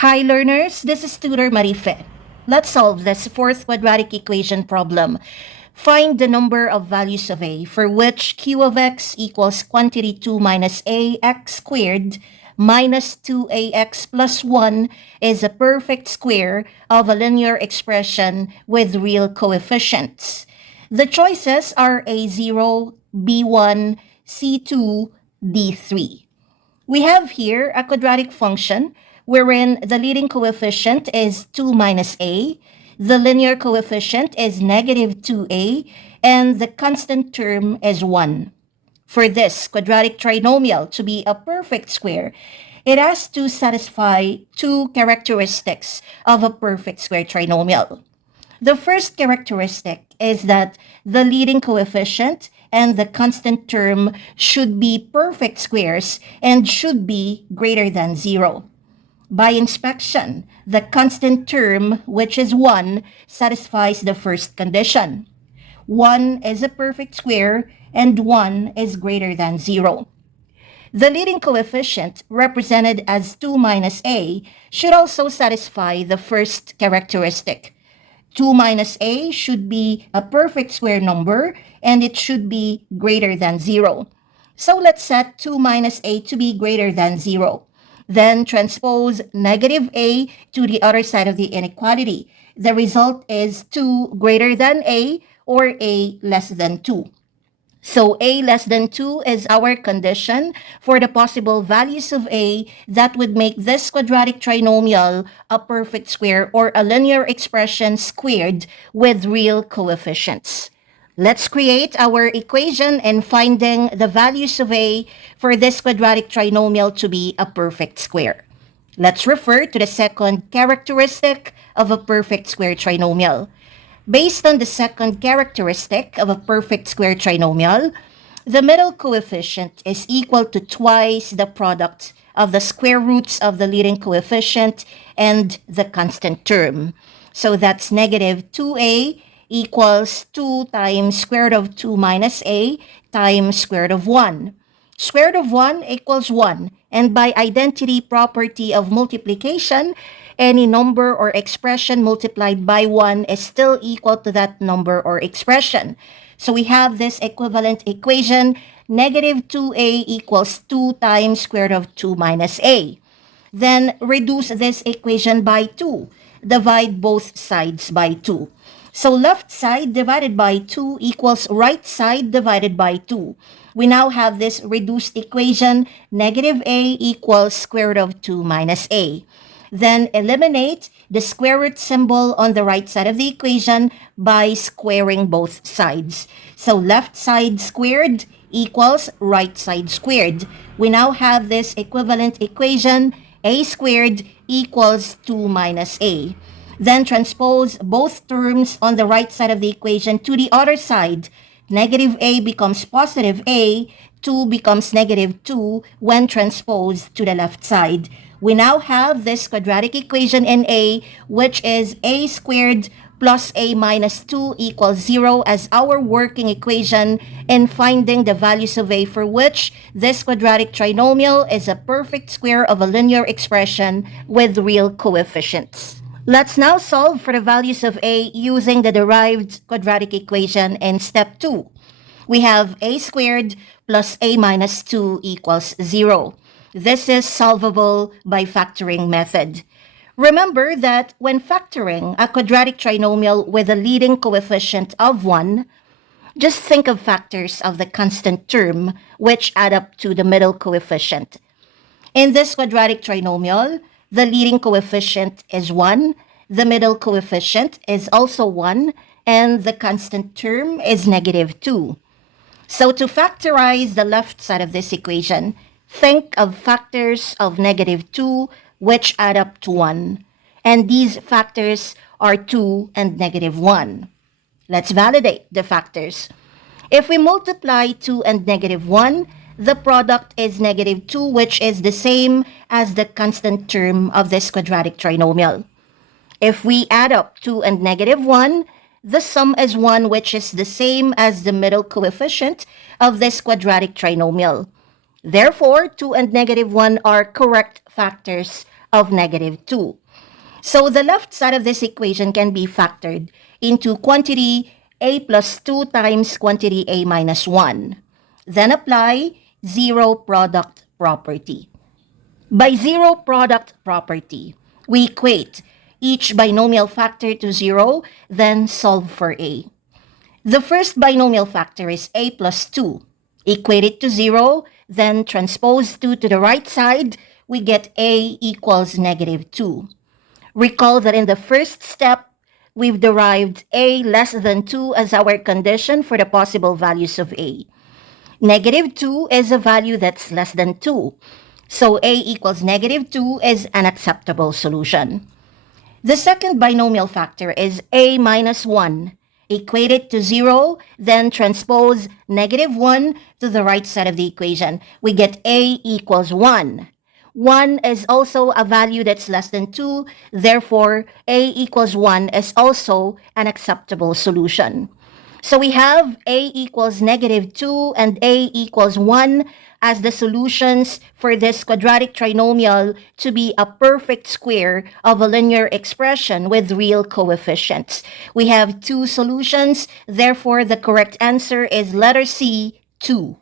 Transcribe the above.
Hi learners, this is Tutor Marife. Let's solve this fourth quadratic equation problem. Find the number of values of a for which q of x equals quantity 2 minus ax squared minus 2ax plus 1 is a perfect square of a linear expression with real coefficients. The choices are a0, b1, c2, d3. We have here a quadratic function wherein the leading coefficient is 2 minus a, the linear coefficient is negative 2a, and the constant term is 1. For this quadratic trinomial to be a perfect square, it has to satisfy two characteristics of a perfect square trinomial. The first characteristic is that the leading coefficient and the constant term should be perfect squares and should be greater than 0. By inspection, the constant term, which is 1, satisfies the first condition. 1 is a perfect square and 1 is greater than 0. The leading coefficient, represented as 2 minus a, should also satisfy the first characteristic. 2 minus a should be a perfect square number and it should be greater than 0. So let's set 2 minus a to be greater than 0. Then transpose negative a to the other side of the inequality. The result is 2 greater than a or a less than 2. So a less than 2 is our condition for the possible values of a that would make this quadratic trinomial a perfect square or a linear expression squared with real coefficients. Let's create our equation and finding the values of a for this quadratic trinomial to be a perfect square. Let's refer to the second characteristic of a perfect square trinomial. Based on the second characteristic of a perfect square trinomial, the middle coefficient is equal to twice the product of the square roots of the leading coefficient and the constant term. So that's negative 2a equals 2 times square root of 2 minus a times square root of 1. Square root of 1 equals 1, and by identity property of multiplication, any number or expression multiplied by 1 is still equal to that number or expression. So we have this equivalent equation, negative 2a equals 2 times square root of 2 minus a. Then reduce this equation by 2. Divide both sides by 2. So left side divided by 2 equals right side divided by 2. We now have this reduced equation, negative a equals square root of 2 minus a. Then eliminate the square root symbol on the right side of the equation by squaring both sides. So left side squared equals right side squared. We now have this equivalent equation, a squared equals 2 minus a. Then transpose both terms on the right side of the equation to the other side. Negative a becomes positive a, 2 becomes negative 2 when transposed to the left side. We now have this quadratic equation in a, which is a squared plus a minus 2 equals 0 as our working equation in finding the values of a for which this quadratic trinomial is a perfect square of a linear expression with real coefficients. Let's now solve for the values of a using the derived quadratic equation in step 2. We have a squared plus a minus 2 equals 0. This is solvable by factoring method. Remember that when factoring a quadratic trinomial with a leading coefficient of 1, just think of factors of the constant term which add up to the middle coefficient. In this quadratic trinomial, the leading coefficient is 1, the middle coefficient is also 1, and the constant term is negative 2. So to factorize the left side of this equation, think of factors of negative 2 which add up to 1. And these factors are 2 and negative 1. Let's validate the factors. If we multiply 2 and negative 1, the product is negative 2, which is the same as the constant term of this quadratic trinomial. If we add up 2 and negative 1, the sum is 1, which is the same as the middle coefficient of this quadratic trinomial. Therefore, 2 and negative 1 are correct factors of negative 2. So the left side of this equation can be factored into quantity a plus 2 times quantity a minus 1. Then apply zero product property. By zero product property, we equate each binomial factor to 0, then solve for a. The first binomial factor is a plus 2. Equate it to 0, then transpose 2 to the right side, we get a equals negative 2. Recall that in the first step, we've derived a less than 2 as our condition for the possible values of a. Negative 2 is a value that's less than 2. So a equals negative 2 is an acceptable solution. The second binomial factor is a minus 1. Equate it to 0, then transpose negative 1 to the right side of the equation. We get a equals 1. 1 is also a value that's less than 2, therefore a equals 1 is also an acceptable solution. So we have a equals negative 2 and a equals 1 as the solutions for this quadratic trinomial to be a perfect square of a linear expression with real coefficients. We have two solutions, therefore the correct answer is letter C, 2.